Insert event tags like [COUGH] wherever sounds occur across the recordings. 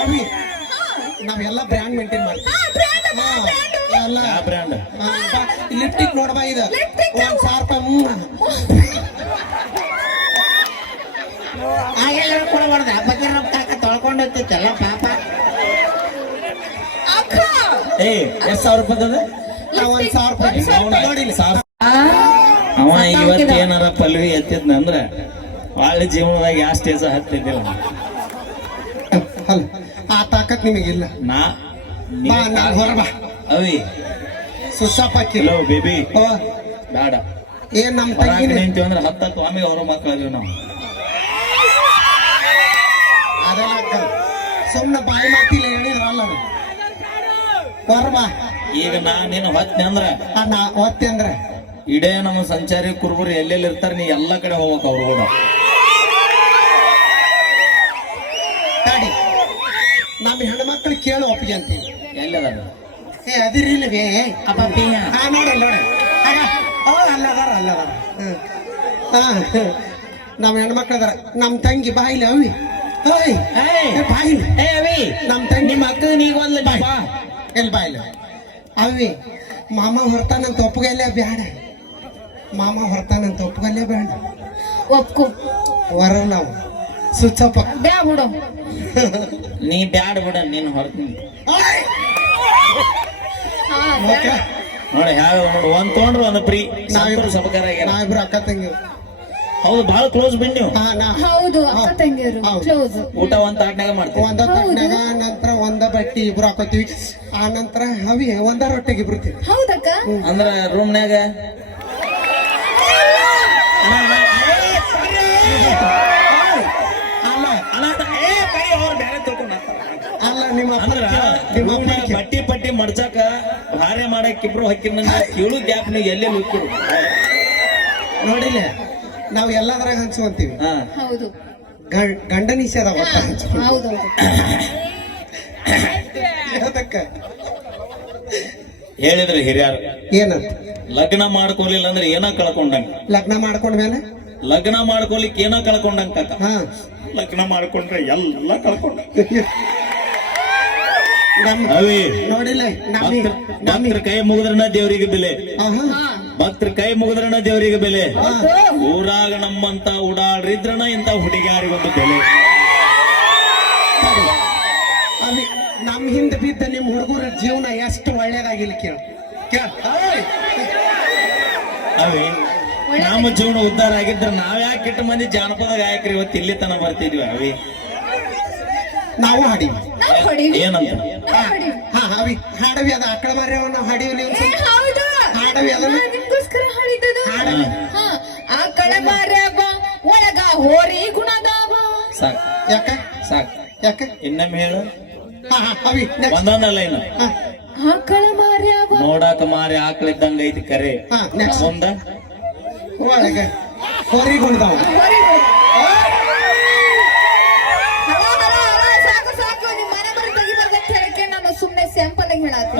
ಅವಿ ನಾವೆಲ್ಲ brand maintain ಮಾಡ್ತೀವಿ. ಹಾ, ಎಲ್ಲ. ಬ್ರ್ಯಾಂಡ್ ಲಿಪ್ಟಿಕ್ ನೋಡ್ಬಾ ಇದು? ಒಂದ್ ಸಾವಿರ ರೂಪಾಯಿ ಕೊಡಬಾರ್ದು ಹಬ್ಬಕ್ಕೆ ನಮ್ಮ ಕಾಕ ತೊಳ್ಕೊಂಡು ಹೋಗ್ತಿತ್ತಲ್ಲ ಪಾಪ. ಅಕ್ಕ. ಏ ಎಷ್ಟ್ ಸಾವಿರ ರೂಪಾಯಿ ಒಂದ್ ಸಾವಿರ ರೂಪಾಯಿ ಅವ್ನ ನೋಡಿಲ್ಲ ಸಾವಿರ ಅವ ಇವತ್ತು ಏನಾರ ಪಲ್ವಿ ಎತ್ತಿದ್ನಂದ್ರ ಒಳ್ಳೆ ಜೀವನದಾಗ ಯಾವ ಸ್ಟೇಜ್ ಹತ್ತಿದ್ದಿಲ್ಲ. ಅಲ್ಲ ಆ ತಾಕತ್ ನಿಮಗಿಲ್ಲ ನಾ ಬಾ ನಾನು ಹೊರ ಬಾ ಅವಿ. ಸುಸ್ಸಾಪಾಕಿ ಹಲೋ ಬೇಬಿ ಬೇಡ. ಏನ್ ನಮ್ಮ ತಂಗಿ ನಿಂತೀವಿ ಅಂದ್ರೆ ಹತ್ತತ್ತು ಆಮೇಲೆ ಅವ್ರ ಮಕ್ಕಳಾಗಿವ್ ನಾವು. ಅದೆಲ್ಲ. ಸುಮ್ನೆ ಬಾಯಿ ಮಾತಿಲ್ಲ ಹೇಳಿದ್ರಲ್ಲ. ಹೊರ ಬಾ ಈಗ ನಾ ನೀನು ಅಂದ್ರೆ? ನಾ ಓದ್ತಿ ಅಂದ್ರೆ? ಇಡೇ ನಮ್ಮ ಸಂಚಾರಿ ಕುರುಬರು ಎಲ್ಲೆಲ್ಲಿ ಇರ್ತಾರೆ ನೀ ಎಲ್ಲ ಕಡೆ ಹೋಗ್ಬೇಕು ಅವ್ರು ಕೂಡ. ನಮ್ಮ ಹೆಣ್ಮಕ್ಳು ಕೇಳು ಒಪ್ಪಿಗೆ ಅಂತೀವಿ. ಎಲ್ಲದ ಏ ಅಪ್ಪ ಪಿಯ ಹಾ ನೋಡಿ ನೋಡಿ. ಅಲ್ಲದಾರ ಅಲ್ಲದಾರ. ಹಾ. ನಮ್ಮ ಹೆಣ್ಮಕ್ಳು ಅದಾರ. ನಮ್ಮ ತಂಗಿ ಬಾಯಿಲಿ ಅವಿ. ಹೋಯ್ ಬಾಯಿಲಿ. ಏ ಅವಿ. ನಮ್ಮ ತಂಗಿ. ನಿಮ್ಮ ಅಕ್ಕ ನೀಗ ಒಂದ್ಲ ಬಾಯ್. ಬಾ ಎಲ್ಲಿ ಬಾಯಿಲಿ? ಅವಿ ಮಾಮ ಹೊರ್ತಾನಂತ ಒಪ್ಪಗಲ್ಲೇ ಬೇಡ ಮಾಮ ಹೊರ್ತಾನಂತ ಒಪ್ಪಗಲ್ಲೇ ಬೇಡ ಒಪ್ಕೊ. ವರ ನಾವು. ಸುಚ್ಚಪ್ಪ ಬ್ಯಾ ಬಿಡು. ನೀ ಬ್ಯಾಡ ಬಿಡ ನೀನು ಹೊರತೀನಿ ಹಾ ಓಕೆ ನೋಡಿ ಯಾವ ನೋಡಿ ಒಂದ್ ತೊಗೊಂಡ್ರು ಒಂದು ಪ್ರೀ ನಾವಿಬ್ರು ಸಬಕಾರ ನಾವಿಬ್ರು ಅಕ್ಕ ತಂಗಿ ಹೌದು ಬಹಳ ಕ್ಲೋಸ್ ಬಿಡ್ ನೀವು ಹಾ ನಾ ಹೌದು ಅಕ್ಕ ತಂಗಿಯರು ಕ್ಲೋಸ್ ಊಟ ಒಂದ್ ತಾಟ್ನಾಗ ಮಾಡ್ತೀವಿ. ಒಂದ ತಾಟ್ನಾಗ ನಂತರ ಒಂದ ಬಟ್ಟಿ ಇಬ್ರು ಹಾಕೋತೀವಿ. ಆ ನಂತರ ಹವಿ ಒಂದ ರೊಟ್ಟಿಗೆ ಇಬ್ರು ತಿಂತೀವಿ. ಹೌದಕ್ಕ? ಅಂದ್ರ ರೂಮ್ನ್ಯಾಗ ಅಲ್ಲ ಅಲ್ಲ ನಿಮ್ಮ ಅಪ್ಪ ಅಂದ್ರ ಕೇಳು, ನಿಮ್ಮ ಅಪ್ಪ ರೂಮ್ನ್ಯಾಗ ಕೇಳು. ಬಟ್ಟಿ ಪಟ್ಟಿ ಮಡ್ಸಾಕ ಭಾರೆ ಮಾಡಕ್ ಇಬ್ರು ಹಾಕಿನ ಕೇಳು ಗ್ಯಾಪ್ ನೀವು ಎಲ್ಲೇ ಹೋಗ್ತಿರು ನೋಡಿಲ್ಲ ನಾವು ಎಲ್ಲಾದ್ರಾಗ ಹಂಚ್ಕೊಂತೀವಿ. ಹಾ. ಹೌದು. ಗಂ- ಗಂಡ ನಿಷೇಧ ಒಟ್ಟ ಹಂಚ್ಕೊಂತೀವಿ. ಹೌದೌದು ಹೇಳಿದ್ರು ಹಿರಿಯರು. ಏನಂತ? ಲಗ್ನ ಮಾಡ್ಕೊಲಿಲ್ಲ ಅಂದ್ರೆ ಏನ ಕಳ್ಕೊಂಡಂಗ. ಲಗ್ನ ಮಾಡ್ಕೊಂಡ್ಮೇಲೆ ಲಗ್ನ ಮಾಡ್ಕೊಲಿಕ್ಕೆ ಏನ ಕಳ್ಕೊಂಡಂಗ ಕಾಕ. ಹಾ. ಲಗ್ನ ಮಾಡ್ಕೊಂಡ್ರೆ ಎಲ್ಲ ಕಳ್ಕೊಂಡ [LAUGHS] ಅವಿ ನೋಡಿಲ್ಲ ನಮ್ಮಿ ಭಕ್ತರ ಕೈ ಮುಗಿದ್ರನ ದೇವರಿಗೆ ಬೆಲೆ. ಭಕ್ತರ ಕೈ ಮುಗಿದ್ರನ ದೇವರಿಗೆ ಬೆಲೆ. ಹಾ. ಊರಾಗ ನಮ್ಮಂತ ಉಡಾಡ್ರಿದ್ರನ ಇಂತ ಹುಡುಗಿಯಾರಿಗೊಂದು ಬೆಲೆ. ನಮ್ ಹಿಂದ ನಮ್ಮ ಹಿಂದೆ ಬಿದ್ದ ನಿಮ್ಮ ಹುಡುಗರ ಜೀವನ ಎಷ್ಟು ಒಳ್ಳೇದಾಗಿಲ್ಲ ಕೇಳು. ಕೇಳು. ಏಯ್! ಅವಿ ನಮ್ಮ ಜೀವನ ಉದ್ಧಾರ ಆಗಿದ್ರ ನಾವ್ ಯಾಕೆ ಕೆಟ್ಟ ಮಂದಿ ಜಾನಪದ ಗಾಯಕರು ಇವತ್ತು ಇಲ್ಲಿ ತನ ಬರ್ತಿದ್ವಿ ಅವಿ? ನಾವು ಹಾಡಿವಿ ನಾವ್ ಹೊಡಿವಿ ಏನಂತ? ನಾವ್ ಹಾ ಅವಿ ಹಾಡವಿ ಅದ ಆಕಳ ಮಾರ್ಯವ ನಾವು ಹಾಡಿವಿ ನೀವು ಹೌದು. ಹಾಡವಿ ಅದ ನಿಮ್ಗೋಸ್ಕರ ಹಾಡಿದ್ದು ಹಾಡವಿ. ಹಾ ಆಕಳ ಮಾರ್ಯಾಗ ಒಳಗ ಹೋರಿ ಗುಣದಾವ. ಸಾಕ್. ಯಾಕ? ಸಾಕ್. ಯಾಕ? ಇನ್ನೊಮ್ಮೆ ಹೇಳು. ಹಾ ಹಾ ಅವಿ ಇನ್ನು. ಹಾ. ಆಕಳ ಮಾರಿ ನೋಡಾಕ ಮಾರಿ ಆಕಳಿದ್ದಂಗ ಐತಿ ಕರೆ. ಮುಂದ ಒಳಗೆ ಹೋರಿ ಗುಣ.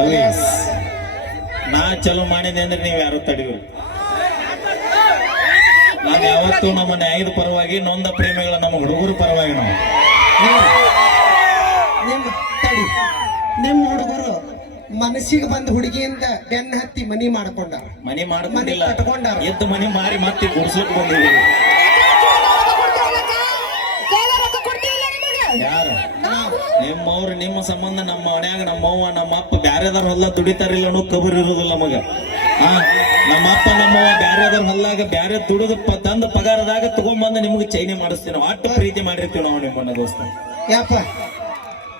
ಅವಿ ನಾ ಚಲೋ ಮಾಡಿದೆ ಅಂದ್ರೆ ನೀವ್ ಯಾರು ತಡಿದ್ರು ನಾನು ಯಾವತ್ತೂ ನಮ್ಮ ನ್ಯಾಯದ ಪರವಾಗಿ ನೊಂದ ಪ್ರೇಮಿಗಳ ನಮ್ಮ ಹುಡುಗರು ಪರವಾಗಿ ನಾವು. ನಿಮ್ಮ ತಡಿ ನಿಮ್ಮ ಹುಡುಗರು ಮನಸ್ಸಿಗೆ ಬಂದ ಹುಡುಗಿಯಿಂದ ಬೆನ್ನ ಹತ್ತಿ ಮನಿ ಮಾಡ್ಕೊಂಡಾರ. ಮನಿ ಕಟ್ಕೊಂಡಾರ. ಎದ್ದು ಮನಿ ಮಾರಿ ಮತ್ತೆ ಗುಡ್ಸಕ್ ಬಂದಿದ್ದೀವಿ ನಿಮ್ಮವ್ರು ನಿಮ್ಮ ಸಂಬಂಧ ನಮ್ಮ ಮನ್ಯಾಗ ನಮ್ಮವ್ವ ನಮ್ಮ ಅಪ್ಪ ಬ್ಯಾರೆದಾರ ಹೊಲ ದುಡಿತಾರಿಲ್ಲ ಅನ್ನೋ ಕಬರ್ ಇರೋದಿಲ್ಲ ನಮಗ. ಹಾ ನಮ್ಮ ಅಪ್ಪ ನಮ್ಮವ್ವ ಬ್ಯಾರೆದಾರ ಹೊಲ್ದಾಗ ಬ್ಯಾರೆ ದುಡಿದ ತಂದ ಪಗಾರದಾಗ ತಗೊಂಡ್ಬಂದು ನಿಮ್ಗೆ ಚೈನಿ ಮಾಡಿಸ್ತೀನಿ. ನಾವು ಅಷ್ಟು ಪ್ರೀತಿ ಮಾಡಿರ್ತೀವಿ ನಾವು ನಿಮ್ಮನ್ನ ದೋಸ್ತ. ಯಪ್ಪ?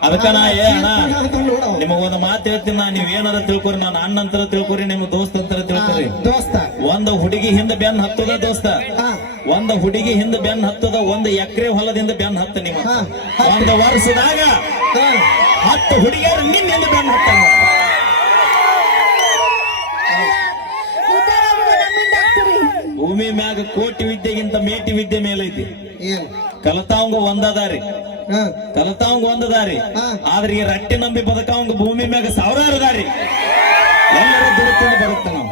ಅದಕ್ಕ ನಾ ಏ ಅಣ್ಣ ನಿಮಗೊಂದು ಮಾತು ಹೇಳ್ತೀನಿ ನಾ ನೀವ್ ಏನಾರ ತಿಳ್ಕೊರಿ ನಾನು ಅಣ್ಣ ಅಂತರ ತಿಳ್ಕೊರಿ ನಿಮ್ಮ ದೋಸ್ತ ಅಂತರ ತಿಳ್ಕೊರಿ. ದೋಸ್ತ. ಒಂದು ಹುಡುಗಿ ಹಿಂದೆ ಬೆನ್ ಹತ್ತದ ದೋಸ್ತ. ಒಂದ್ ಹುಡುಗಿ ಹಿಂದ ಬೆನ್ ಹತ್ತದ ಒಂದ್ ಎಕರೆ ಹೊಲದಿಂದ ಬೆನ್ ಹತ್ತ ನಿಮ್ಮ. ಒಂದು ವರ್ಷದಾಗ ಹತ್ತು ಹುಡುಗಿಯರು ನಿನ್ನಿಂದ ಬೆನ್ ಹತ್ತ ಭೂಮಿ ಮ್ಯಾಗ ಕೋಟಿ ವಿದ್ಯೆಗಿಂತ ಮೇಟಿ ವಿದ್ಯೆ ಮೇಲೈತಿ. ಕಲತಾವಂಗ ಒಂದದಾರಿ. ಕಲತಾವಂಗ ಒಂದದಾರಿ. ಆದ್ರೆ ಈ ರಟ್ಟಿ ನಂಬಿ ಬದಕಾವಂಗ ಭೂಮಿ ಮ್ಯಾಗ ಸಾವಿರಾರು ದಾರಿ. ಎಲ್ಲರೂ ದುಡ್ಕೊಂಡು ಬರುತ್ತೆ ನಾವು.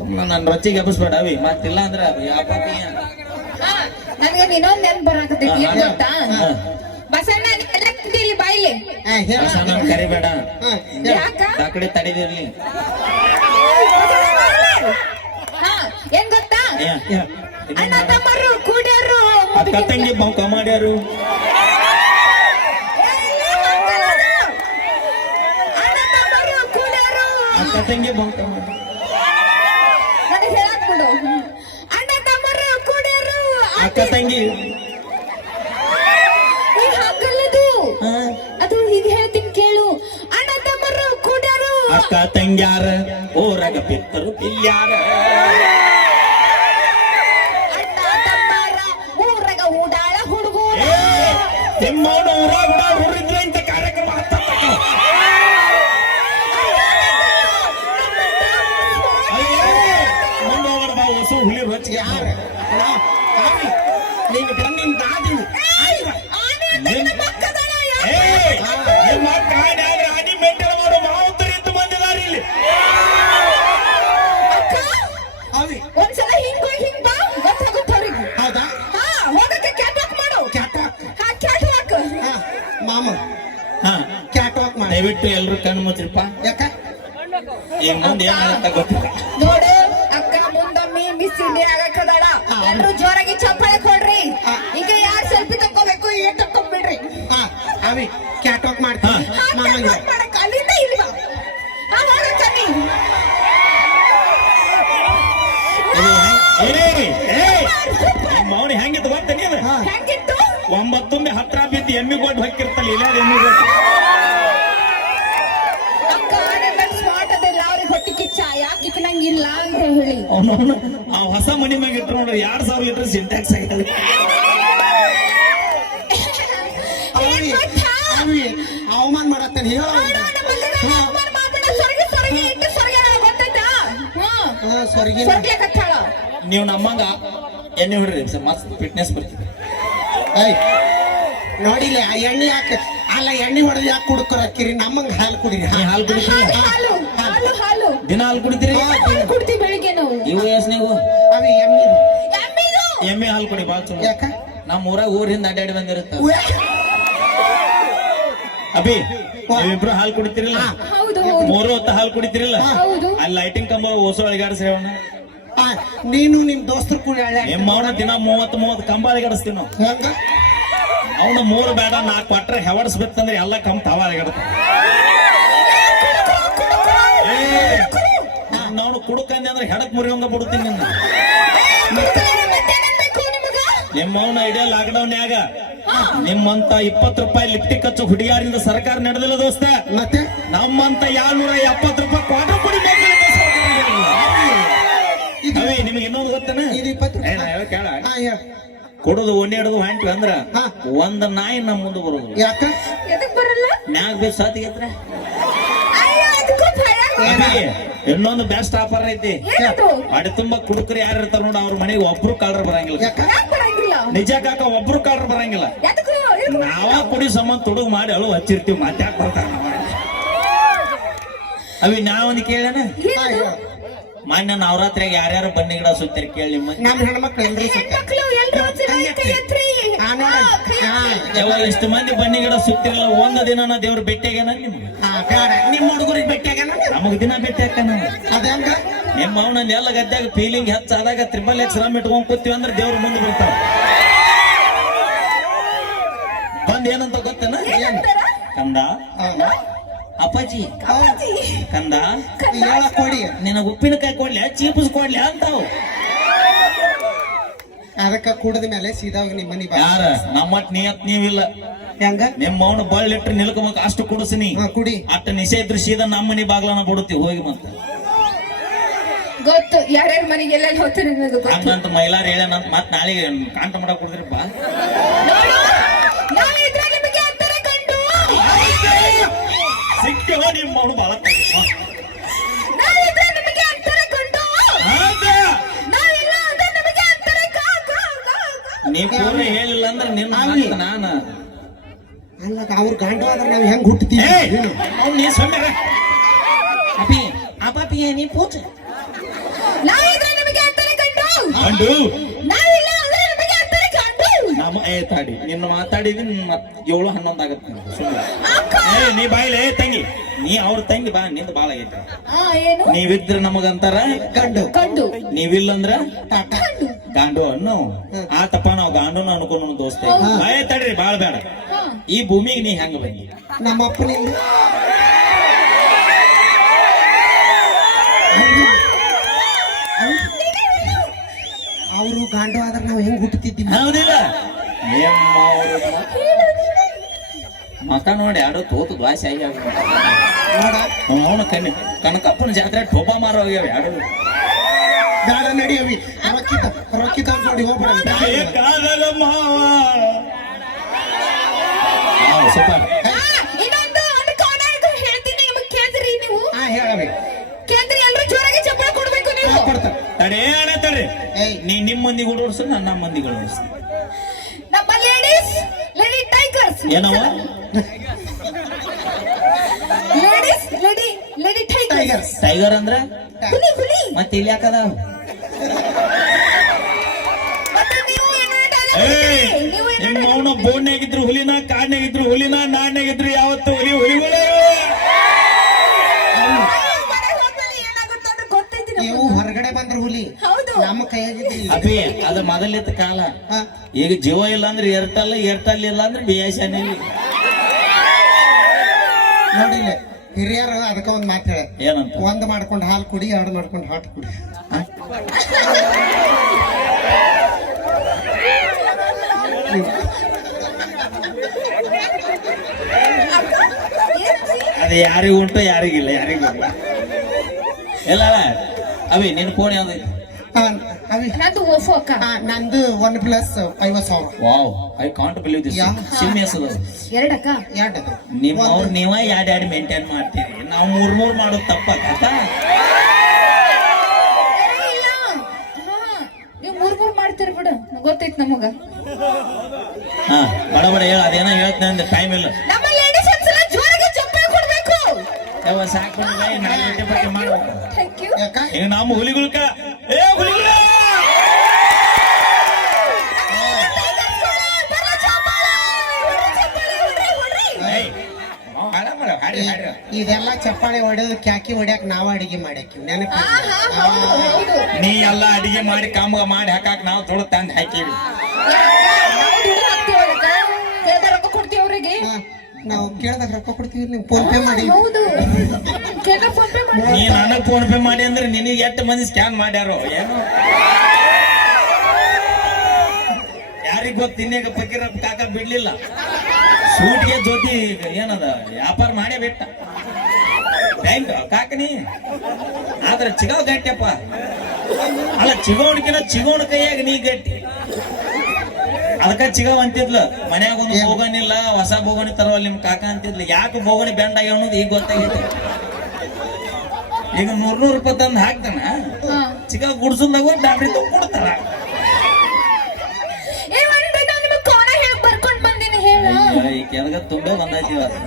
ಸುಮ್ಮನೆ ನನ್ನ ರೊಚ್ಚಿಗೆ ಎಬ್ಬಿಸ್ಬೇಡ ಅವಿ. ಮತ್ತಿಲ್ಲ ಅಂದ್ರೆ ಯಾವ ನನಗೆ ಇನ್ನೊಂದ್ ನೆನ್ಪ್ ಬರಾಕತ್ತೈತಿ ಏನ್ ಗೊತ್ತಾ. ಬಸಣ್ಣ ನೀ ಎಲ್ಲ ಹೇಳ. ಹೊಸ ನನ್ ಕರಿಬೇಡ. ಯಾಕ? ಆ ಕಡೆ ತಡೆದಿರ್ಲಿ. ಹಾ ಏನ್ ಗೊತ್ತಾ? ಅಣ್ಣ ತಮ್ಮರು ಕೂಡ್ಯಾರು ಅಕ್ಕ ತಂಗಿ ಬಂಕ ಮಾಡ್ಯಾರು. ಅಣ್ಣ ತಮ್ಮರು ಕೂಡ್ಯಾರು. ಅಕ್ಕ ತಂಗಿ ಬಂಕ ಮಾಡ್ಯಾರು. ಬಿಡು ಅಣ್ಣ ತಮ್ಮರು ಕೂಡ್ಯಾರು. ಅಕ್ಕ ತಂಗಿ. ಈಗ ಹಂಗಲ್ಲದು. ಹಾ. ಅದು ಹೀಗೆ ಹೇಳ್ತೀನಿ ಕೇಳು. ಅಣ್ಣ ತಮ್ಮರು ಕೂಡ್ಯಾರು. ಅಕ್ಕ ತಂಗ್ಯಾರ ಊರಾಗ ಬಿತ್ತರು ಇಲ್ಯಾರ ಹೊಸ ಯಾರು? ನೀನು ಬೆನ್ನಿನ ದಾದಿನಿ ನಿಮ್ಮ ಆದ್ರೆ ಅಡಿ ಮೆಂಟಲ್ ಮಾಡೋ ಮಾವುತರು ಇದ್ದು ಬಂದಿದ್ದಾರೆ ಇಲ್ಲಿ. ಅವಿ ಒಂದ್ಸಲ ಹಿಂಗ್ ಹೋಗಿ ಹಿಂಗ್ ಬಾ. ಗೊತ್ತಾಗುತ್ತೆ ಅವ್ರಿಗೆ? ಹೌದಾ? ಹಾ ಹೋಗಕ್ಕೆ ಕ್ಯಾಟ್ ವಾಕ್ ಮಾಡು. ಕ್ಯಾಟ್ ವಾಕ್ ಹಾ ಕ್ಯಾಟ್ ವಾಕ್ ಹಾ ಮಾಮ. ಹಾ. ಕ್ಯಾಟ್ ವಾಕ್ ಮಾಡಿ. ದಯವಿಟ್ಟು ಎಲ್ರು ಕಣ್ಣು ಮುಚ್ಚಿರಪ್ಪ. ಯಾಕ? ಈಗ ಮುಂದೆ ಏನಾಗುತ್ತೆ ಗೊತ್ತಿಲ್ಲ. ಇಂಡಿಯಾ ಆಗಕ್ಕದಾಳ ಎಲ್ಲರೂ ಜೋರಾಗಿ ಚಪ್ಪಾಳೆ ಕೊಡ್ರಿ. ಈಗ ಯಾರ್ ಸೆಲ್ಫಿ ತಕ್ಕೋಬೇಕು ಏನ್ ತಕ್ಕೊಂಬಿಡ್ರಿ. ಅವಿ ಕ್ಯಾಟ್ ವಾಕ್ ಮಾಡ್ತೀನಿ ಮಾಮಗೆ ಅಲ್ಲಿಂದ ಇಲ್ಲಿ ಬಾ. ಹಾ ಹೋಗಕ್ಕ ನೀ ನಿಮ್ಮ ಹೆಂಗಿತ್ತು ಗೊತ್ತ ನೀನು? ಹಾ ಹೆಂಗಿತ್ತು? ಒಂಬತ್ತೊಂದು ಹತ್ರ ಬಿದ್ದು ಎಮ್ಮಿ ಕೊಟ್ಟು ಹಾಕಿರ್ತಲ್ಲ ಇಲ್ಲ ಎಮ್ಮಿ ಕೊಟ್ಟು ಕಿಚ್ಚ ಯಾಕೆ ಇಕ್ಕನಂಗಿಲ್ಲ ಅಂತ ಹೇಳಿ. ಆ ಹೊಸ ಮನಿ ಮ್ಯಾಗ ಇಟ್ರು ನೋಡ್ರಿ ಎರಡ್ ಸಾವಿರ ಲೀಟರ್ ಸಿಂಟ್ಯಾಕ್ಸ್? ಅವಿ ಅವಮಾನ ಮಾಡತ್ತೇನೆ ಹೇಳ ಸೊರಗ್ಯಾಕತ್ತಾಳ. ನೀವು ನಮ್ಮಂಗ ಎಣ್ಣೆ ಹೊಡ್ರಿ ಮಸ್ತ್ ಫಿಟ್ನೆಸ್ ಬರ್ತೀವಿ ನೋಡಿ ನೋಡಿಲ್ಲ ಆ ಎಣ್ಣೆ ಯಾಕೆ ಅಲ್ಲ ಎಣ್ಣೆ ಹೊಡೆದು ಯಾಕೆ ಕುಡ್ಕೊರ ಹಾಕಿರಿ ನಮ್ಮಂಗ ಹಾಲು ಕುಡಿರಿ ಹಾಲು ಕುಡಿತೀರಿ ಹಾಲು, ಹಾಲು. ದಿನ ಹಾಲು ಕುಡಿತೀರಿ? ಕುಡ್ತೀವಿ ಬೆಳಿಗ್ಗೆ ನಾವು. ಇವು ಎಸ್ ನೀವು ಅವಿ ಎಮ್ಮೆ. ಎಮ್ಮೆ ಹಾಲು ಕುಡಿ ಬಾಳ ಚಲೋ. ಯಾಕ? ನಮ್ಮ ಊರಾಗ ಊರಿಂದ ಅಡ್ಡಾಡಿ ಬಂದಿರುತ್ತ. ಅಭಿ ನೀವಿಬ್ರು ಹಾಲು ಕುಡಿತಿರಲ್ಲ? ಮೂರು ಹೊತ್ತ ಹಾಲು ಕುಡಿತಿರಲ್ಲ? ಹೌದು. ಅಲ್ಲಿ ಲೈಟಿಂಗ್ ಕಂಬ ಓಸೋ ಅಳಿಗಾಡ ಸೇವಣ್ಣ ಆ, ನೀನು ನಿಮ್ ದೋಸ್ತರು ಕೂಡ ನಿಮ್ಮ ಅವನ ದಿನ ಮೂವತ್ ಮೂವತ್ ಕಂಬ ಅಳಿಗಾಡಿಸ್ತೀವಿ ನಾವು. ಹೆಂಗ? ಅವನು ಮೂರು ಬೇಡ ನಾಲ್ಕು ಪಟ್ರೆ ಹೆವಡಿಸ್ಬೇಕಂದ್ರೆ ಎಲ್ಲ ಕಂಬ ತಾವ ಅಳಿಗಾಡ್ತಾವ ಕುಡುಕಂದೆ ಅಂದ್ರೆ ಹೆಡಕ್ ಮುರಿಯೋಂಗ ಬಿಡ್ತೀನಿ ನಿನ್ನ? ನಿಮ್ಮವನ ಐಡಿಯಾ ಲಾಕ್ಡೌನ್ ಯಾಗ ನಿಮ್ಮಂತ ಇಪ್ಪತ್ತು ರೂಪಾಯಿ ಲಿಪ್ಟಿಕ್ ಹಚ್ಚು ಹುಡುಗಿಯಾರಿಂದ ಸರ್ಕಾರ ನಡೆದಿಲ್ಲ ದೋಸ್ತ. ಮತ್ತೆ? ನಮ್ಮಂತ ಏಳ್ನೂರ ಎಪ್ಪತ್ತು ರೂಪಾಯಿ ಕ್ವಾರ್ಟರ್ ಕೊಡಿ ನಿಮ್ಗೆ ಸರ್ಕಾರ ನಡೆದಿಲ್ಲ. ಇದು ಅವೇ ನಿಮಗೆ ಇನ್ನೊಂದು ಗೊತ್ತೇನ? ಕೇಳ. ಕೊಡುದು ಒನ್ನೆರಡು ಹೊಂಟ್ವಿ ಅಂದ್ರ ಒಂದ್ ನಾಯಿ ನಮ್ಮ ಮುಂದೆ ಬರೋದು ಯಾಕ? ಮ್ಯಾಗ ಬೀಸ್ ಸಾತಿಗೆತ್ರ ಇನ್ನೊಂದು ಬೆಸ್ಟ್ ಆಫರ್ ಐತಿ. ಅಡಿ ತುಂಬಾ ಕುಡುಕರು ಯಾರು ಇರ್ತಾರ ನೋಡ ಅವ್ರ ಮನೆಗೆ ಒಬ್ರು ಕಾಳ್ರ ಬರಂಗಿಲ್ಲ. ನಿಜ ಕಾಕ ಒಬ್ರು ಕಾಳ್ರ ಬರಂಗಿಲ್ಲ? ನಾವ ಕುಡಿ ಸಂಬಂಧ ತುಡುಗ್ ಮಾಡಿ ಅಳು ಹಚ್ಚಿರ್ತೀವಿ ಮಾತಾಡ್ ಬರ್ತಾರ ಅವಿ ನಾವೊಂದು ಕೇಳಣ? ಮಾನ್ಯ ನವರಾತ್ರಿಯಾಗ ಯಾರ್ಯಾರು ಬನ್ನಿ ಗಿಡ ಸುತ್ತೀರಿ ಕೇಳಿ ನಿಮ್ಮ ನಮ್ಮ ಹೆಣ್ಮಕ್ಳು ಎಷ್ಟು ಮಂದಿ ಬನ್ನಿ ಗಿಡ ಸುತ್ತಿರಲ್ಲ ಒಂದ ದಿನ ದೇವ್ರ ಭೇಟಿಯಾಗೇನ ನಿಮ್ಗೆ? ಹಾ ಬೇಡ. ನಿಮ್ಮ ಹುಡುಗರಿಗೆ ಭೇಟಿಯಾಗ ನಮಗ್ ದಿನ ಭೇಟಿ ಹಾಕನ ನಿಮ್ಮ ಅವನಲ್ಲಿ ಎಲ್ಲ ಗದ್ದೆಗ ಫೀಲಿಂಗ್ ಹೆಚ್ಚಾದಾಗ ತ್ರಿಬಲ್ ಎಕ್ಸ್ ರಾಮ್ ಇಟ್ಕೊಂಡ್ ಕೂತೀವಿ ಅಂದ್ರೆ ದೇವ್ರ ಮುಂದೆ ಬರ್ತಾವ ಬಂದ್ ಏನಂತ ಗೊತ್ತೇನ? ಕಂದ. ಅಪ್ಪಾಜಿ. ಕಂದ. ಕೊಡಿ. ನಿನಗ ಉಪ್ಪಿನಕಾಯಿ ಕೊಡ್ಲಿ ಚೀಪಸ್ ಕೊಡ್ಲಿ ಅಂತಾವ್. ಅದಕ್ಕ ಕುಡದ ಮೇಲೆ ಸೀದಾ ಹೋಗಿ ನಿಮ್ಮ ಮನಿ ಬಾ. ಯಾರ? ನಮ್ಮಟ್ ನಿಯತ್ ನೀವಿಲ್ಲ. ಹೆಂಗ? ನಿಮ್ಮ ಅವನು ಬಳ್ಳಿಟ್ಟು ನಿಲ್ಕಮಕ್ ಅಷ್ಟು ಕುಡಿಸಿನಿ. ಹಾ ಕುಡಿ. ಅಟ್ಟ ನಿಷೇಧ ಇದ್ರೆ ಸೀದಾ ನಮ್ಮ ಮನಿ ಬಾಗ್ಲನ ಬಿಡುತ್ತೀವಿ ಹೋಗಿ ಮತ್ತೆ. ಗೊತ್ತು ಯಾರ್ಯಾರ ಮನೆಗೆ ಎಲ್ಲೆಲ್ಲಿ ಹೋಗ್ತಾರೆ ನನಗೆ ಗೊತ್ತು. ಹಂಗಂತ ಮೈಲಾರ ಹೇಳನಂತ ಮತ್ ನಾಳೆಗೆ ಕಾಂಟ ಮಾಡಕ್ ಕೊಡ್ತೀರಪ್ಪ ನೋಡು, ನಾಳೆ ಇದ್ರೆ ನಿಮಗೆ ಅಂತರ ಕಂಡು. ಸಿಕ್ಕಿವ ನಿಮ್ಮ ಅವನು ಬಾಳ ಅಂದ್ರೆ ನಾನ ಅಲ್ಲ ಅವ್ರ ಗಂಡ ಆದ್ರೆ ನಾವ್ ಹೆಂಗ್ ಹುಟ್ಟತೀವಿ ಅವ್ನು ನೀ ಸೊಮ್ಮೆರ ಅಪಿ ಅಪಾಪಿ ನೀ ಪೂಜ? ನಾವಿದ್ರೆ ನಿಮಗೆ ಅಂತರ ಕಂಡು ಅಂಡು ನಾವಿಲ್ಲ ಅಂದ್ರೆ ನಿಮಗೆ ಅಂತರ ಕಂಡು ನಮ್ಮ ಏ ತಾಡಿ ನಿನ್ನ ಮಾತಾಡಿದ್ರೆ ಮತ್ ಏಳು ಹನ್ನೊಂದು ಆಗತ್ತೆ ಸುಮ್ಮನೆ ಏ ನೀ ಬಾಯಿಲೆ ಏ ತಂಗಿ. ನೀ ಅವ್ರ ತಂಗಿ ಬಾ ನಿಂದ ಬಾಳ ಆಗೈತೆ ನೀವಿದ್ರ ನಮಗಂತಾರ ಕಂಡು ಕಂಡು ನೀವಿಲ್ಲಂದ್ರ? ಟಾಟಾ ಗಾಂಡು ಅನ್ನು? ಆತಪ್ಪ ನಾವು ಗಾಂಡುನ ಅನ್ಕೊಂಡು ದೋಸ್ತ. ಭಯ ತಡ್ರಿ ಬಾಳ ಬೇಡ. ಈ ಭೂಮಿಗೆ ನೀ ಹೆಂಗ ಬಂದಿ? ನಮ್ಮ ಅಪ್ಪನಿಂದ ಅವರು ಗಾಂಡು ಆದ್ರೆ ನಾವು ಹೆಂಗ್ ಹುಟ್ಟುತ್ತಿದ್ದೀವಿ? ಹೌದಿಲ್ಲ. ಮಕ ನೋಡಿ ಯಾರು ತೋತು ದ್ವಾಸಿ ಆಗಿ ಕಣ್ಣು ಅವನು ಕಣ್ಣಿ ಕನಕಪ್ಪನ ಜಾತ್ರೆ ಟೋಪ ಮಾರೋ ಆಗ್ಯಾವ ಯಾರು? ನಡೆಯವಿ ನಡಿಯವಿ ರೊಕ್ಕಿತ ತಂದು ನೋಡಿ ಹೋಗ್ಬಿಡ ಸೂಪರ್. ಆ, ಇನ್ನೊಂದು ಒಂದು ಕೋಣ ಇದು ಹೇಳ್ತೀನಿ ನಿಮಗೆ. ಕೇಳ್ತೀರಿ ನೀವು? ಹಾ ಹೇಳಬೇಕು ಕೇಳ್ತೀರಿ ಎಲ್ಲರೂ ಜೋರಾಗಿ ಚಪ್ಪಳ ಕೊಡ್ಬೇಕು ನೀವು? ಕೊಡ್ತಾರೆ. ತಡೇ ಅಣ್ಣ. ನೀ ನಿಮ್ಮ ಮಂದಿಗೆ ಓಡಿಸು ನಾನು ನಮ್ಮ ಮಂದಿಗೆ ನಮ್ಮ ಲೇಡೀಸ್ ಲೇಡಿ ಟೈಗರ್ಸ್ ಏನವ ladies lady lady tigers tigers tiger ಅಂದ್ರೆ? ಹುಲಿ ಹುಲಿ. ಮತ್ತೆ ಇಲ್ಲಿ ಯಾಕದ ನಿಮ್ಮ ಅವನ ಬೋನ್ಯಾಗಿದ್ರು ಹುಲಿನ ಕಾಡ್ನಾಗಿದ್ರು ಹುಲಿನ ನಾಣ್ಯಾಗಿದ್ರು ಯಾವತ್ತು ಹುಲಿ ಹುಲಿಗಳೇ. ನೀವು ಹೊರಗಡೆ ಬಂದ್ರ ಹುಲಿ. ಹೌದು. ನಮ್ಮ ಕೈಯಾಗಿದ್ದಿಲ್ಲ ಅದೇ ಅದು ಮೊದಲಿದ್ದ ಕಾಲ. ಈಗ ಜೀವ ಇಲ್ಲ ಅಂದ್ರೆ ಏರ್ಟೆಲ್ ಏರ್ಟೆಲ್ ಇಲ್ಲ ಅಂದ್ರೆ ಬಿ ಎಸ್ ಎನ್ ಎಲ್. ನೋಡಿಲ್ಲ ಹಿರಿಯರು ಅದಕ್ಕ ಒಂದು ಮಾತಾಡ ಹೇಳ. ಏನಂತ? ಒಂದ್ ಮಾಡ್ಕೊಂಡು ಹಾಲು ಕುಡಿ ಎರಡು ಮಾಡ್ಕೊಂಡು ಹಾಟ್ ಕುಡಿ. ಅದು ಯಾರಿಗೂ ಉಂಟು ಯಾರಿಗಿಲ್ಲ ಯಾರಿಗೂ ಇಲ್ಲ. ಅಭಿ ನಿನ್ನ ಫೋನ್ ಯಾವ್ದು? ನಂದು ಓಫೋ ಅಕ್ಕ. ನಂದು ಒನ್ ಪ್ಲಸ್ ಐವತ್ ಸಾವಿರ. Wow I can't believe this yeah. SIM ಹೆಸರು? ಎರಡಕ್ಕ ಎರಡು ನಿಮ್ಮ ಅವ್ರು ನೀವ ಎರಡ್ ಎರಡು ಮೇಂಟೈನ್ ಮಾಡ್ತೀರಿ? ನಾವು ಮೂರ್ ಮೂರ್ ಮಾಡೋದು ತಪ್ಪ ಏ, ಇಲ್ಲ. ಹಾ ನೀವು ಮೂರ್ ಮೂರ್ ಮಾಡ್ತೀರಿ ಬಿಡು. ಗೊತ್ತೈತ್ ನಮಗ. ಹಾ ಬಡ ಬಡ ಹೇಳ ಅದೇನೋ ಹೇಳ್ತೇನೆ ಅಂದ್ರೆ ಟೈಮ್ ಇಲ್ಲ. ನಮ್ಮ ಲೇಡೀಸ್ ಒಂದ್ಸಲ ಜೋರಾಗಿ ಚಪ್ಪಳ ಕೊಡ್ಬೇಕು. ಯಾವ ಸಾಕು ಈಗ ನಮ್ಮ ಹುಲಿಗುಳ್ಕ ಏ ಹುಲಿಗುಳ. ಇದೆಲ್ಲ ಚಪ್ಪಾಳೆ ಹೊಡೆದು ಕ್ಯಾಕಿ ಹೊಡ್ಯಾಕ ನಾವ ಅಡಿಗೆ ಮಾಡ್ಯಾಕಿ ನೆನಪ ನೀ ಎಲ್ಲ ಅಡಿಗೆ ಮಾಡಿ ಕಾಮ ಮಾಡಿ ಹಾಕಾಕ ನಾವು ತೊಳು ತಂದು ಹಾಕೀವಿ. ನಾವು ಕೇಳ್ದಾಗ ರೊಕ್ಕ ಕೊಡ್ತೀವಿ ನೀವು ಫೋನ್ ಪೇ ಮಾಡಿ. ಹೌದು. ಕೇಳ ಫೋನ್ ಪೇ ಮಾಡಿ. ನೀ ನನಗ್ ಫೋನ್ ಪೇ ಮಾಡಿ ಅಂದ್ರೆ ನಿನಗೆ ಎಷ್ಟು ಮಂದಿ ಸ್ಕ್ಯಾನ್ ಮಾಡ್ಯಾರೋ ಏನು? ಯಾರಿಗ ಗೊತ್ತು ಇನ್ನೇಗ ಫಕೀರ ಕಾಕ ಬಿಡ್ಲಿಲ್ಲ. ಸೂಟ್ಗೆ ಜೊತೆ ಏನದ ವ್ಯಾಪಾರ ಮಾಡೇ ಬಿಟ್ಟ. ಥ್ಯಾಂಕ್ ಕಾಕನಿ ಆದ್ರೆ ಚಿಗೋ ಗಟ್ಟಿಯಪ್ಪ. ಅಲ್ಲ ಚಿಗೋಣಕಿನ ಚಿಗೋಣ ಕೈಯಾಗ ನೀ ಗಟ್ಟಿ. ಅದಕ್ಕ ಚಿಗಾವ್ ಅಂತಿದ್ಲ. ಮನ್ಯಾಗ ಒಂದು ಬೋಗಣಿಲ್ಲ ಹೊಸ ಬೋಗಣಿ ತರವಲ್ಲ ನಿಮ್ ಕಾಕ ಅಂತಿದ್ಲು. ಯಾಕೆ ಬೋಗಣಿ ಬೆಂಡ್ ಆಗ್ಯಾವ ಅನ್ನೋದು ಈಗ ಗೊತ್ತಾಗೈತೆ. ಈಗ ನೂರ್ ನೂರ್ ರೂಪಾಯಿ ತಂದ್ ಹಾಕ್ತಾನ. ಚಿಗ ಗುಡ್ಸಲ್ದಾಗ ತಗೊಂಡ್ ಕೊಡ್ತಾರ. ಈ ಕೆಳಗ ತುಂಬೆ ಬಂದೈತಿ ಇವತ್ತು.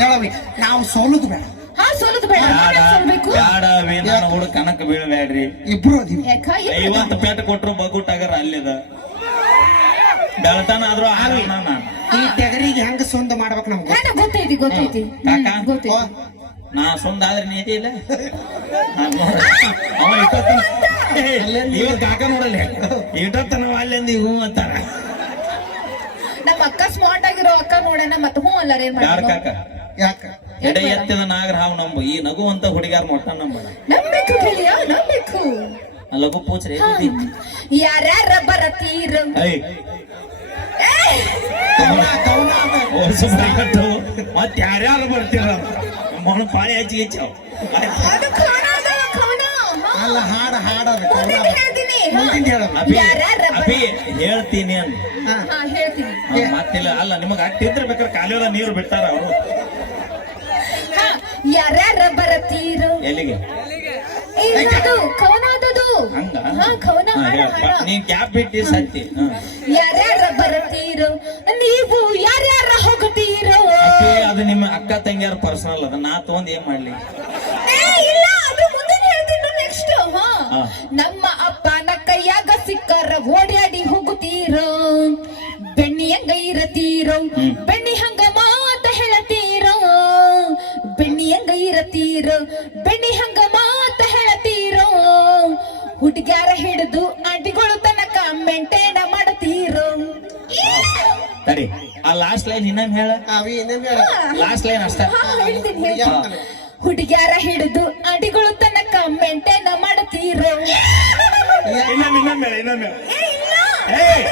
ಹೇಳವಿ ನಾವು ಸೋಲುದು ಬೇಡ. ಹಾ ಸೋಲದು ಬೇಡ. ಬ್ಯಾಡ ನಾನೇ ಸೋಲ್ಬೇಕು? ಬ್ಯಾಡ ಅವಿ ಹುಡುಗ ಕನಕ ಬೀಳ್ಬೇಡ್ರಿ. ಇಬ್ರು ಐವತ್ತು ಪೇಟ ಕೊಟ್ರು ಬಗುಟಾಗರ ಅಲ್ಲಿದ. ಬೆಳತಾನ ಆದ್ರೂ ಆಗಲ್ಲ ನಾನು. ಈ ಟೆಗರಿಗೆ ಹೆಂಗ ಸೊಂದ ಮಾಡ್ಬೇಕು ನಮ್ಗೆ ನನಗೆ ಗೊತ್ತೈತಿ ಗೊತ್ತೈತಿ. ಕಾಕ? ಗೊತ್ತೈತಿ. ನಾ ಸುಂದ ಆದ್ರೆ ನೀತಿ ಇಲ್ಲ? ನಾನ್ ನೋಡು. ಅವ ಇಟ್ಟೊತ್ತನ ಇವ ಕಾಕ ನೋಡಲ್ಲ. ಇಟ್ಟೊತ್ತನ ಅಲ್ಲಿಂದ ಹೂ ಅಂತಾರ. ನಮ್ಮ ಅಕ್ಕ ಸ್ಮಾರ್ಟ್ ಆಗಿರೋ ಅಕ್ಕ ನೋಡೋಣ ಮತ್ತ ಹ್ಞೂ ಅಲ್ಲ ಏನ್ ಯಾರ ಕಾಕ? ಯಾಕ? ಎಡೆ ಎತ್ತಿದ ನಾಗರ ಹಾವು ನಂಬು. ಈ ನಗುವಂತ ಹುಡುಗಾರ ಮೊಟ್ಟ ನಂಬಿಕ್ಕು ನಂಬೇಕು ಗೆಳೆಯ ನಂಬೇಕು ಆ ಲಘು ಪೂಚ್ರಿ ಹಾ. ಯಾರ್ಯಾರ ಬರತೀರು? ಐ ವರ್ಷ ಯಾರ್ಯಾರು ಬರ್ತೀರ ಮನ ಪಾಳಿ ಹಚ್ಚಿ ಹೆಚ್ಚಾವ್. ಅಲ್ಲ ಹಾಡ ಹಾಡದ ಕವನ ಮುಂದಿನ ಅದ. ಹೇಳ್ತೀನಿ ಹಾ. ಮುಂದಿನ ಅಭಿ ಹೇಳ್ತೀನಿ ಅನ್ ಮತ್ತಿಲ್ಲ ಅಲ್ಲ ನಿಮಗ ಅಟ್ಟಿದ್ರೆ ಬೇಕಾದ್ರೆ ನೀರು ಬಿಡ್ತಾರ ಅವರು ಯಾರ್ಯಾರ ಬರತ್ತೀರು ಎಲ್ಲಿಗೆ ಕವನ ಹಂಗ? ಹಾ ಕವನ ಹಾ, ಹಾಡ ಹಾಡ. ನೀ ಗ್ಯಾಪ್ ಬಿಟ್ಟಿ ಸತ್ತಿ. ಯಾರ್ಯಾರ ಬರತೀರೋ ನೀವು ಯಾರ್ಯಾರ ಹೋಗುತ್ತೀರೋ ಅಪ್ಪಿ ಅದು ನಿಮ್ಮ ಅಕ್ಕ ತಂಗಿಯಾರ ಪರ್ಸನಲ್ ಅದ ನಾ ತಗೊಂಡ್ ಏನ್ ಮಾಡ್ಲಿ? ಏ, ಇಲ್ಲ ಅದು ಮುಂದೆ ಹೇಳ್ತೀನಿ ನೆಕ್ಸ್ಟ್ ಹಾ. ಹಾ. ನಮ್ಮ ಅಪ್ಪನ ಕೈಯಾಗ ಸಿಕ್ಕಾರ ಓಡ್ಯಾಡಿ ಹೋಗುತ್ತೀರೋ ಇರತೀರೋ? ಬೆಣ್ಣಿ ಹಂಗ ಮಾತ ಲಾಸ್ಟ್ ಲೈನ್ ಇನ್ನೊಮ್ಮೆ ಹೇಳ? ಅವಿ ಇನ್ನೇನ್ ಹೇಳ? ಲಾಸ್ಟ್ ಲೈನ್ ಅಷ್ಟೇ. ಹುಡುಗ್ಯಾರ ಹಿಡಿದು ಅಡಿಗಳು ತನಕ ಮೆಂಟೇನ ಮಾಡತೀರೋ? ಇನ್ನೊಮ್ಮೆ ಇನ್ನೊಮ್ಮೆ ಹೇಳ ಇನ್ನೊಮ್ಮೆ ಏ, ಇಲ್ಲ. ಏಯ್!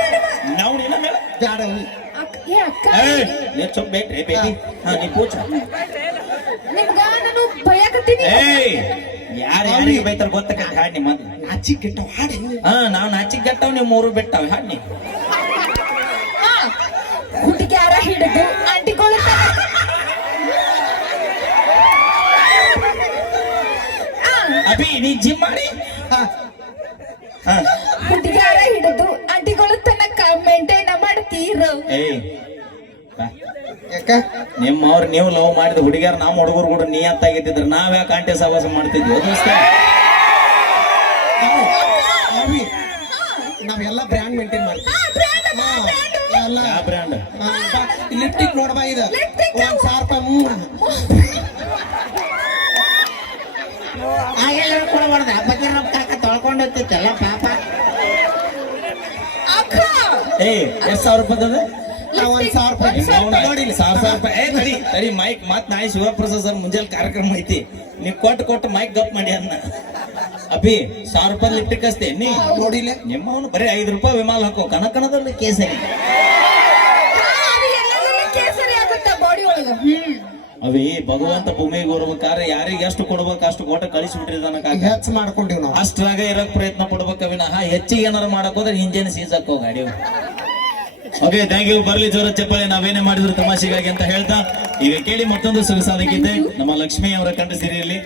ನಾವು ಇನ್ನೊಮ್ಮೆ ಹೇಳ ಬ್ಯಾಡ ಅವಿ ಅಕ್ಕ- ಏ ಅಕ್ಕ. ಏಯ್! ನೀ ಚುಪ್ ಬೇಕ್ರಿ ಬೇಕಿ ಹಾ ನೀ ಪೂಚ ನಿಮ್ಗ ನಾನು ಭಯಕತ್ತೀನಿ ಏಯ್! ಯಾರು ಯಾರಿಗೆ ಬೈತಾರ ಗೊತ್ತಕ್ಕ ಹಾಡಿ ನಿಮ್ಮ ನಾಚಿ ಗೆಟ್ಟವ್ ಹಾಡಿ ಹಾ ನಾವ್ ನಾಚಿಕ್ ಗೆಟ್ಟವ್ ನೀವು ಮೂರು ಬಿಟ್ಟಾವ ಹಾಡಿ ಹಿಡಿದು ಅಂಟಿಕೊಳ್ಳುತ್ತಾರೆ. ಅಭಿ ನೀ ಜಿಮ್ ಮಾಡಿ? ಹುಡುಗಾರ ಹಿಡಿದು ಆಂಟಿಗಳು ತನಕ ಮೇಂಟೈನ್ ಮಾಡ್ತೀರೋ. ಯಾಕ? ನಿಮ್ಮವ್ರು ನೀವು ಲವ್ ಮಾಡಿದ ಹುಡುಗಿಯರ್ ನಮ್ಮ ಹುಡುಗರು ಕೂಡ ನೀ ನಾವು ನಾವ್ ಯಾಕೆ ಆಂಟಿ ಸಹವಾಸ ಮಾಡ್ತಿದ್ವಿ? ನಾವೆಲ್ಲ ಬ್ರ್ಯಾಂಡ್ ಮೇಂಟೈನ್ ಮಾಡ್ತೀವಿ. ಎಲ್ಲ. ಬ್ರ್ಯಾಂಡ್ ಲಿಪ್ಟಿಕ್ ನೋಡ್ಬಾ ಇದು? ಒಂದ್ ಸಾವಿರ ರೂಪಾಯಿ ಆ ಹಬ್ಬಕ್ಕೆ ನಮ್ಮ ಕಾಕ ತೊಳ್ಕೊಂಡು ಹೋಗ್ತಿತ್ತಲ್ಲ ಪಾಪ. ಅಕ್ಕ! ಏಯ್ ಎಷ್ಟ್ ಸಾವಿರ ರೂಪಾಯಿ ಒಂದ್ ಸಾವಿರ ರೂಪಾಯಿ ನೋಡಿ ಸಾವಿರ ಸಾವಿರ ರೂಪಾಯಿ. ಏ ತಡಿ ತಡಿ ಮೈಕ್ ಮತ್ ನಾಳೆ ಶಿವಪ್ರಸಾದ್ ಸರ್ ಮುಂಜಾನೆ ಕಾರ್ಯಕ್ರಮ ಐತಿ. ನೀ ಕೊಟ್ಟು ಕೊಟ್ಟು ಮೈಕ್ ಗಪ್ ಮಾಡಿ ಅನ್ನ ಅಭಿ ಸಾವಿರ ರೂಪಾಯಿ ಲಿಪ್ಟಿಕ್ ಅಷ್ಟೇ. ನೀ ನೋಡಿಲ್ಲ ನಿಮ್ಮವನು ಬರೀ ಐದು ರೂಪಾಯಿ ವಿಮಾನ ಹಾಕೋ. ಕನಕನದಲ್ಲಿ ಕೇಸರಿ. ಅದು ಎಲ್ಲೆಲ್ಲಿ ಕೇಸರಿ ಆಗುತ್ತ ಬಾಡಿ ಒಳಗ ಹ್ಮ್ ಅವಿ ಭಗವಂತ ಭೂಮಿಗೆ ಬರ್ಬೇಕಾದ್ರೆ ಯಾರಿಗೆ ಎಷ್ಟು ಕೊಡ್ಬೇಕು ಅಷ್ಟು ಕೊಟ್ಟು ಕಳಿಸಿ ಕಾಕ ಹೆಚ್ಚು ಮಾಡ್ಕೊಂಡಿವ್ ನಾವು. ಅಷ್ಟ್ರಾಗ ಇರಕ್ ಪ್ರಯತ್ನ ಪಡ್ಬೇಕ ವಿನಃ ಹೆಚ್ಚಿಗೆ ಏನಾರು ಮಾಡಕ್ ಹೋದ್ರೆ ಇಂಜಿನ್ ಸೀಸ್ ಹಾಕೋ ಗಾಡಿ ಓಕೆ ಥ್ಯಾಂಕ್ ಯು ಬರ್ಲಿ ಜೋರ ಚಪ್ಪಾಳೆ ನಾವೇನೇ ಮಾಡಿದ್ರು ತಮಾಷೆಗಾಗಿ ಅಂತ ಹೇಳ್ತಾ. ಈಗ ಕೇಳಿ ಮತ್ತೊಂದು ಸೊಗಸಾದ ಗೀತೆ. ನಮ್ಮ ಲಕ್ಷ್ಮಿ ಅವರ ಕಂಡ ಸಿರಿಯಲ್ಲಿ